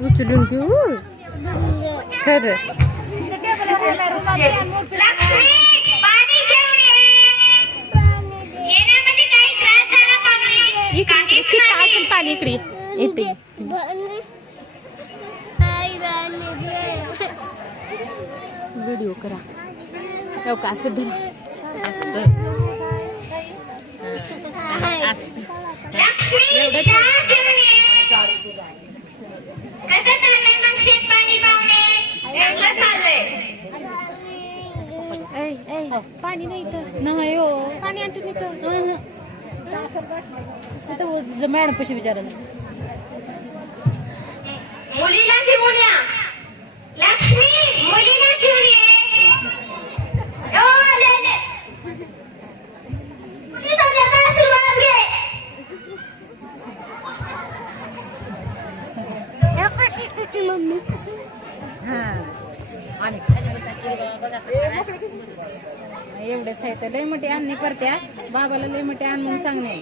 उचलून घेऊ खरं. असेल पाणी इकडे येते. व्हिडिओ करा हो का असं धरा असं पाणी नाही तर नाही हो पाणी आणतो नाही तर मॅडम पशी विचारायला मुलीला घेऊन या लक्ष्मी मुलीला घेऊन ये मम्मी एवढंच आहे तर लय मोठी आणणी परत्या बाबाला लय मोठी आण म्हणून सांगणे.